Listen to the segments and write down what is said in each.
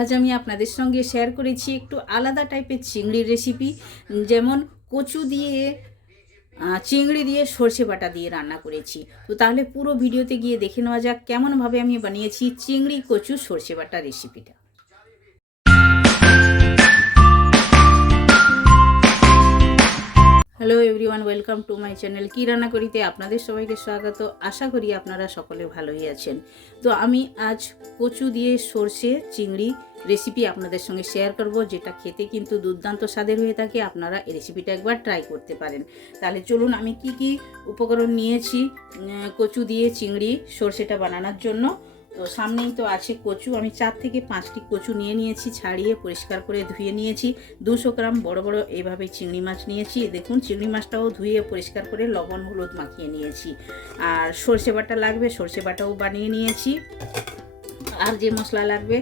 আজ আমি আপনাদের সঙ্গে শেয়ার করেছি একটু আলাদা টাইপের চিংড়ির রেসিপি। যেমন কচু দিয়ে চিংড়ি দিয়ে সর্ষে বাটা দিয়ে রান্না করেছি। তো তাহলে পুরো ভিডিওতে গিয়ে দেখে নেওয়া যাক কেমনভাবে আমি বানিয়েছি চিংড়ি কচু সর্ষে বাটা রেসিপিটা। Hello everyone, welcome to my channel কি রান্না করিতে আপনাদের সবাইকে স্বাগত। আশা করি আপনারা সকলে ভালোই আছেন। তো আমি আজ কচু দিয়ে সর্ষে চিংড়ি রেসিপি আপনাদের সঙ্গে শেয়ার করব, যেটা খেতে কিন্তু দুর্দান্ত স্বাদের হয়ে থাকে। আপনারা এই রেসিপিটা একবার ট্রাই করতে পারেন। তাহলে চলুন আমি কি কি উপকরণ নিয়েছি কচু দিয়ে চিংড়ি সর্ষেটা বানানোর জন্য। তো সামনেই তো আছে কচু। আমি 4 থেকে 5টি কচু নিয়েছি, ছাড়িয়ে পরিষ্কার করে ধুয়ে নিয়েছি। 200 গ্রাম বড় বড় এইভাবে চিংড়ি মাছ নিয়েছি। দেখুন চিংড়ি মাছটাও ধুয়ে পরিষ্কার করে লবণ হলুদ মাখিয়ে নিয়েছি। আর সর্ষে বাটা লাগবে, সর্ষে বাটাও বানিয়ে নিয়েছি। আর যে মশলা লাগবে,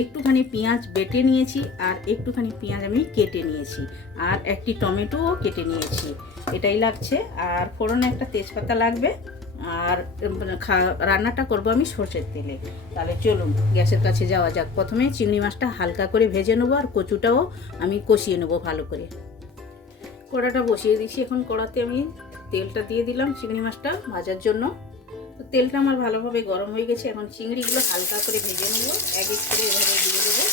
একটুখানি পেঁয়াজ বেটে নিয়েছি, আর একটুখানি পেঁয়াজ আমি কেটে নিয়েছি, আর একটি টমেটোও কেটে নিয়েছি। এটাই লাগছে। আর ফোড়নে একটা তেজপাতা লাগবে। আর রান্নাটা করব আমি সর্ষের তেলে। তাহলে চলুন গ্যাসের কাছে যাওয়া যাক। প্রথমে চিংড়ি মাছটা হালকা করে ভেজে নেবো, আর কচুটাও আমি কষিয়ে নেবো ভালো করে। কড়াটা বসিয়ে দিচ্ছি। এখন কড়াতে আমি তেলটা দিয়ে দিলাম চিংড়ি মাছটা ভাজার জন্য। তো তেলটা আমার ভালোভাবে গরম হয়ে গেছে। এখন চিংড়িগুলো হালকা করে ভেজে নেবো, এক এক করে এভাবে দিয়ে দেবো।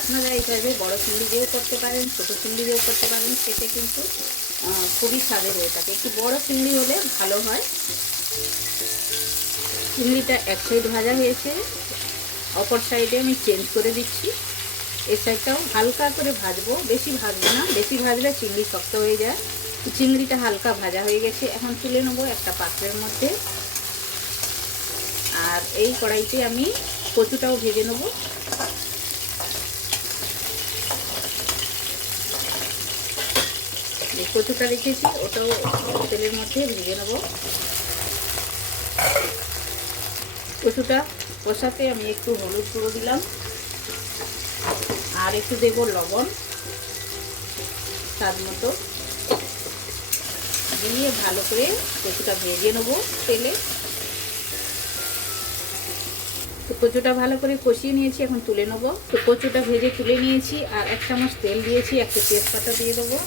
আপনারা এইভাবে বড় চিংড়ি দিয়েও করতে পারেন, ছোটো চিংড়ি দিয়েও করতে পারেন। সেটা কিন্তু খুবই স্বাদের হয়ে থাকে। একটু বড় চিংড়ি হলে ভালো হয়। চিংড়িটা এক সাইড ভাজা হয়েছে, অপর সাইডে আমি চেঞ্জ করে দিচ্ছি। এই সাইডটাও হালকা করে ভাজবো, বেশি ভাজবো না, বেশি ভাজলে চিংড়ি শক্ত হয়ে যায়। চিংড়িটা হালকা ভাজা হয়ে গেছে। এখন তুলে নেবো একটা পাত্রের মধ্যে। আর এই কড়াইতে আমি কচুটাও ভেজে নেবো। যে কচুটা রেখেছি ওটাও তেলের মধ্যে ভেজে নেব। কচুটা কষাতে আমি একটু হলুদ গুঁড়ো দিলাম, আর একটু দেবো লবণ স্বাদ মতো, দিয়ে ভালো করে কচুটা ভেজে নেবো তেলে। তো কচুটা ভালো করে কষিয়ে নিয়েছি, এখন তুলে নেবো। তো কচুটা ভেজে তুলে নিয়েছি। আর 1 চামচ তেল দিয়েছি, একটা তেজপাতা দিয়ে দেবো।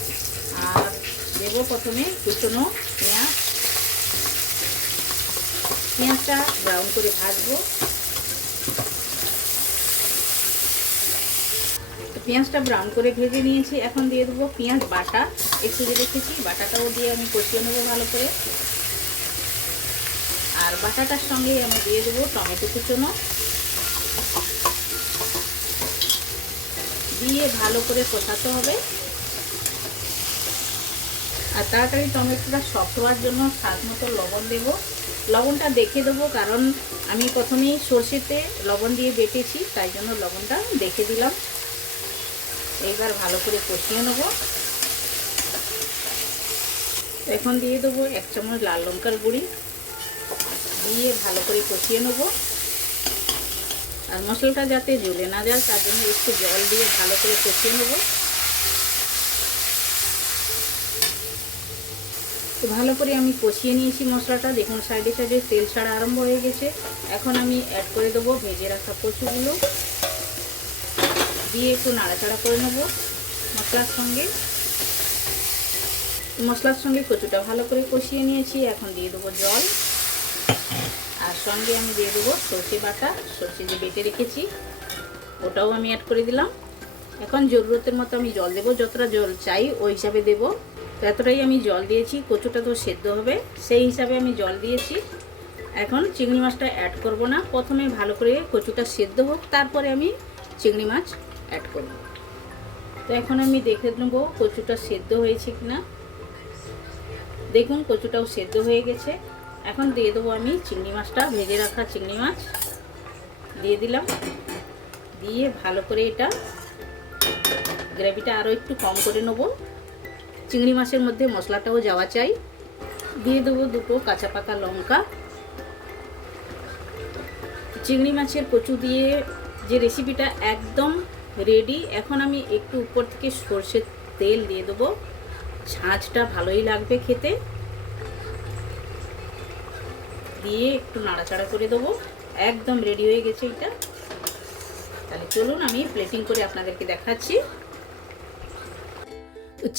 আর দেবো প্রথমে কুচনো পেঁয়াজ। পেঁয়াজটা ব্রাউন করে ভাজবো। পেঁয়াজটা ব্রাউন করে ভেজে নিয়েছি। এখন দিয়ে দেবো পেঁয়াজ বাটা, একটু যে রেখেছি বাটাটাও দিয়ে আমি কষিয়ে নেবো ভালো করে। আর বাটাটার সঙ্গে আমি দিয়ে দেবো টমেটো কুচনো, দিয়ে ভালো করে কষাতে হবে। আর তাড়াতাড়ি টমেটোটা সফট হওয়ার জন্য স্বাদ মতো লবণ দেব। লবণটা দেখে দেবো, কারণ আমি প্রথমেই সর্ষেতে লবণ দিয়ে বেটেছি, তাই জন্য লবণটা দেখে দিলাম। এইবার ভালো করে কষিয়ে নেব। এখন দিয়ে দেবো 1 চামচ লাল লঙ্কার গুঁড়ি, দিয়ে ভালো করে কষিয়ে নেব। আর মশলাটা যাতে জ্বলে না যায় তার জন্য একটু জল দিয়ে ভালো করে কষিয়ে নেব। তো ভালো করে আমি কষিয়ে নিয়েছি মশলাটা। দেখুন সাইডে সাইডে তেল ছাড়া আরম্ভ হয়ে গেছে। এখন আমি অ্যাড করে দেবো ভেজে রাখা কচুগুলো, দিয়ে একটু নাড়াচাড়া করে নেব মশলার সঙ্গে। মশলার সঙ্গে কচুটা ভালো করে কষিয়ে নিয়েছি। এখন দিয়ে দেবো জল, আর সঙ্গে আমি দিয়ে দেবো সর্ষে বাটা, সর্ষে যে বেটে রেখেছি ওটাও আমি অ্যাড করে দিলাম। এখন জরুরতের মতো আমি জল দেবো, যতটা জল চাই ওই হিসাবে দেবো। তো এতটাই আমি জল দিয়েছি, কচুটা তো সেদ্ধ হবে সেই হিসাবে আমি জল দিয়েছি। এখন চিংড়ি মাছটা অ্যাড করব না, প্রথমে ভালো করে কচুটা সেদ্ধ হোক, তারপরে আমি চিংড়ি মাছ অ্যাড করব। তো এখন আমি দেখে নেব কচুটা সেদ্ধ হয়েছে কিনা। দেখুন কচুটাও সেদ্ধ হয়ে গেছে। এখন দিয়ে দেবো আমি চিংড়ি মাছটা, ভেজে রাখা চিংড়ি মাছ দিয়ে দিলাম। দিয়ে ভালো করে এটা গ্রেভিটা আরও একটু কম করে নেব। চিংড়ি মাছের মধ্যে মশলাটাও যাওয়া চাই। দিয়ে দেবো 2টো কাঁচা পাকা লঙ্কা। চিংড়ি মাছের কচু দিয়ে যে রেসিপিটা একদম রেডি। এখন আমি একটু উপর থেকে সর্ষের তেল দিয়ে দেবো, ঝাঁঝটা ভালোই লাগবে খেতে। দিয়ে একটু নাড়াচাড়া করে দেবো। একদম রেডি হয়ে গেছে এটা। তাহলে চলুন আমি প্লেটিং করে আপনাদেরকে দেখাচ্ছি।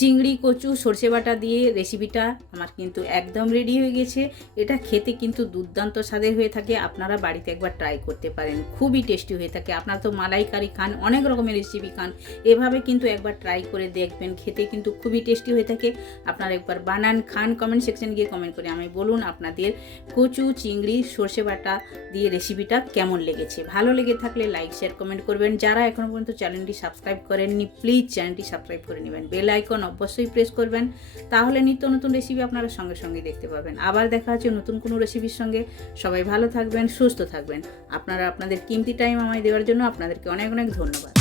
চিংড়ি কচু সর্ষে বাটা দিয়ে রেসিপিটা আমার কিন্তু একদম রেডি হয়ে গেছে। এটা খেতে কিন্তু দুর্দান্ত স্বাদের হয়ে থাকে। আপনারা বাড়িতে একবার ট্রাই করতে পারেন, খুবই টেস্টি হয়ে থাকে। আপনারা তো মালাইকারি খান, অনেক রকমের রেসিপি খান, এভাবে কিন্তু একবার ট্রাই করে দেখবেন, খেতে কিন্তু খুবই টেস্টি হয়ে থাকে। আপনারা একবার বানান, খান, কমেন্ট সেকশন গিয়ে কমেন্ট করে আমি বলুন আপনাদের কচু চিংড়ি সর্ষে বাটা দিয়ে রেসিপিটা কেমন লেগেছে। ভালো লেগে থাকলে লাইক শেয়ার কমেন্ট করবেন। যারা এখনও পর্যন্ত চ্যানেলটি সাবস্ক্রাইব করেননি প্লিজ চ্যানেলটি সাবস্ক্রাইব করে নেবেন, বেল আইকন অবশ্যই প্রেস করবেন, তাহলে নিত্য নতুন রেসিপি আপনারা সঙ্গে সঙ্গে দেখতে পাবেন। আবার দেখা হচ্ছে নতুন কোনো রেসিপির সঙ্গে। সবাই ভালো থাকবেন, সুস্থ থাকবেন। আপনারা আপনাদের কিমতি টাইম আমায় দেওয়ার জন্য আপনাদেরকে অনেক অনেক ধন্যবাদ।